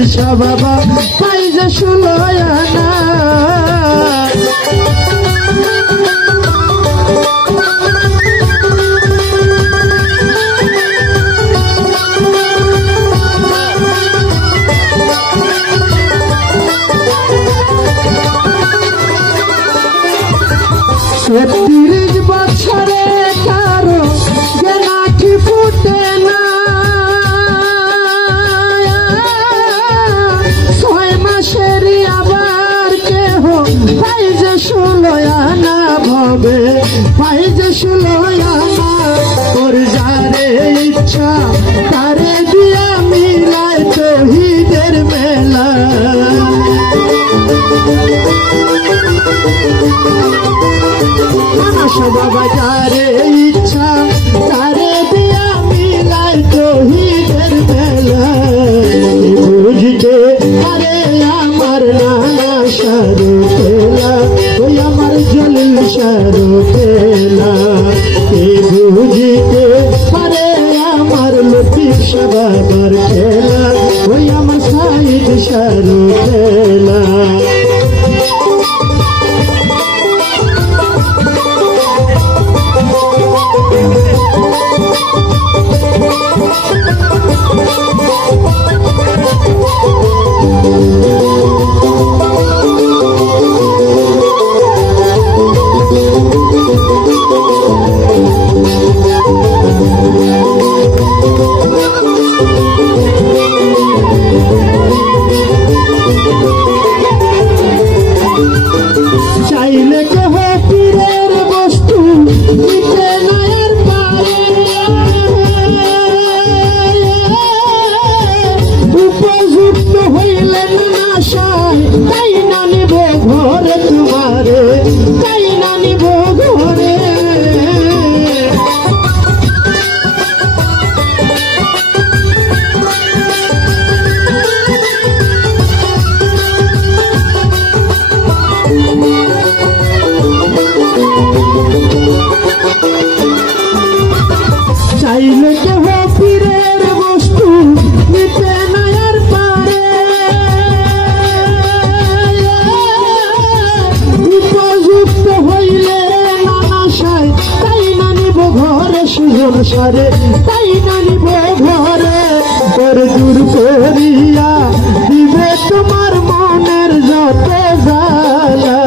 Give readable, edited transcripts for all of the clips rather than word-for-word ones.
জলসা বাবা পাই যে 16 আনা তিরিশ বছরে কারো যে নাকি ফুটে না 6 মাসেরই আবার কেহ পাই যে 16 আনা ভবে পাই যে 16 আনা ওর যারে ইচ্ছা তারে দিয়া মিলায় শহীদের মেলা বাবা যারে ইচ্ছা তারে দিয়া মিলাই শহীদের মেলা বুঝতে আরে আমার নানা সারু খেলা ওই আমার জলসারু খেলা বুঝতে আরে আমার লতিফ বাবার খেলা ওই আমার সাইদ সারু খেলা চাইলে কেহ পীরের বস্তু দিতে নায়ের পারে উপযুক্ত হইলেন না আশায় তাই না নিব ঘরে তোমারে তাই না নিব ঘরে চাইলে কেহ পীরের বস্তু নিতে নায়ার পারে উপযুক্ত হইলে নানাশায় তাই না নিব ঘরে সুজন সারে তাই না নিব ঘরে তোর দূর করিয়া দিবে তোমার মনের যত জ্বালা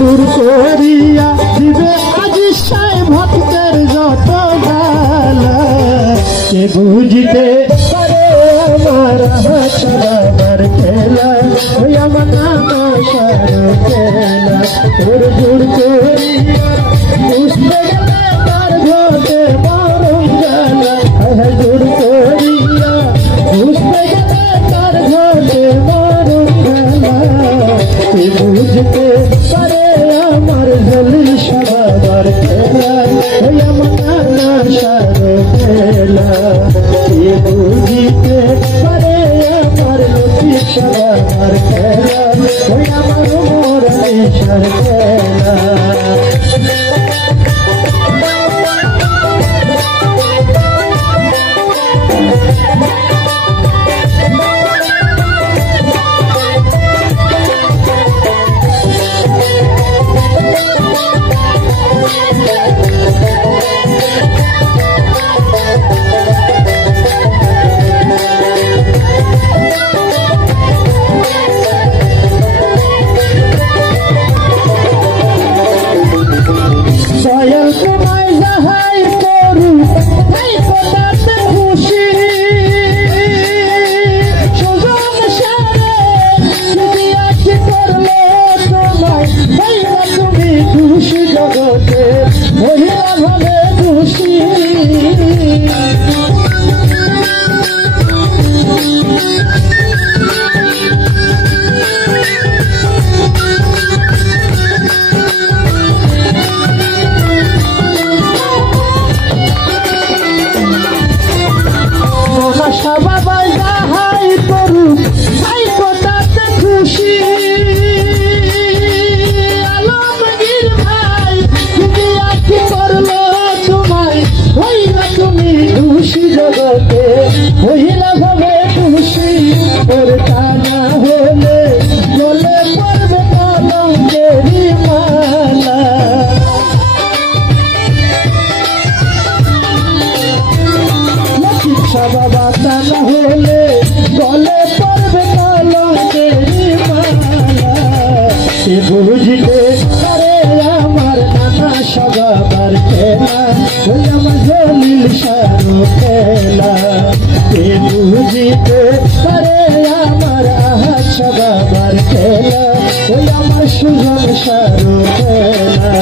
দূর করিয়া দিবে আজি সাই ভক্তের যত জ্বালা কে বুঝতে পারে আমার হাসবার খেলা ওই আমার নানা সার খেলা তোর দূর করিয়া বুঝতে গেলে তার ঘটে মরম জ্বালা দূর করিয়া বুঝতে গেলে তার ঘটে মরম জ্বালা কে বুঝতে পারে আমার জলসা বাবার খেলা ওই আমার নানা সার খেলা কে বুঝতে পারে আমার লতিফ বাবার খেলা ওই আমার মোর সার খেলা জগতে মহিলা ভাবে খুশি ওর তা না হলে গলে পড়বে কলঙ্কেরি মালা শিক্ষা বাবা তা না হলে গলে পড়বে কলঙ্কেরি মালা সে বুঝিতে আরে আমার নানা সগাবার খেলা ওই আমার জলিল সারো খেলা সে বুঝিতে আরে আমার আহাত সগাবার খেলা ওই আমার সুজন সারো খেলা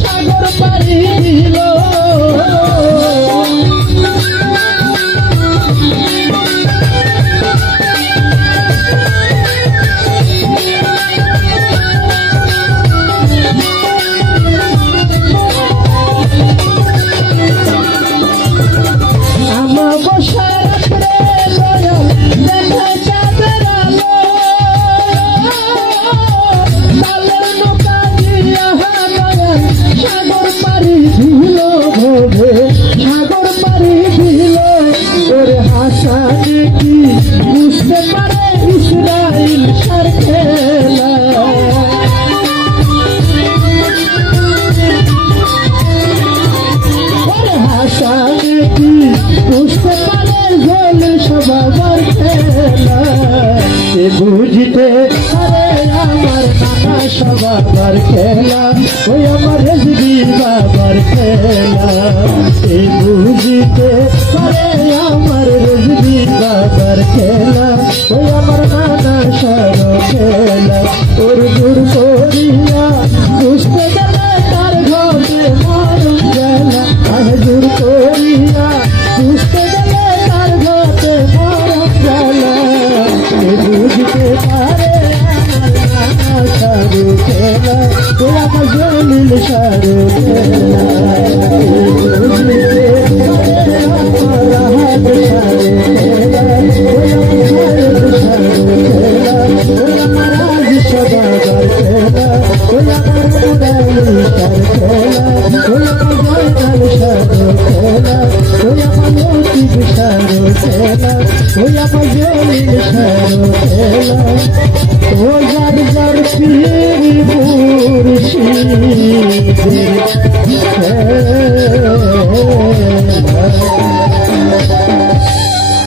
সাগর পারি দিল আমার বসা রাত্রে দয়াল দেখা চাঁদের আলো তালের নৌকা দিয়া সাগর পারি দিল ভোগে সাগর পারি দিল ওরে হাসা দেখি বুঝতে পারে ইসরাইল সার খেলা ওরে হাসা দেখি বুঝতে পারে জল সবার খেলা সে বুঝতে আরে আমার নানা সবার খেলা ওই আমার রেজবি বাবার খেলা সে বুঝতে পারে আমার রেজবি বাবার খেলা ওই আমার নানা সর খেলা তোর দূর করিয়া বুঝতে গেলে তার ঘরে মরণ গেলা আর দূর করিয়া বুঝতে গেলে তার ঘরে মরণ গেলা সে বুঝতে পারে আমার সারু খেলা তোর আমার জলিল সারু খেলা বুঝতে পারে আমার হাত সারু খেলা তোর আমার সারু খেলা তোর আমার আজ সদাগর খেলা তোর আমার মুদালি সার খেলা তোর আমার জয়নাল সারু খেলা তোর আমার লতিফ সারু খেলা তোর আমার জলিল সারু খেলা ও যার যার পীর মুর্শিদ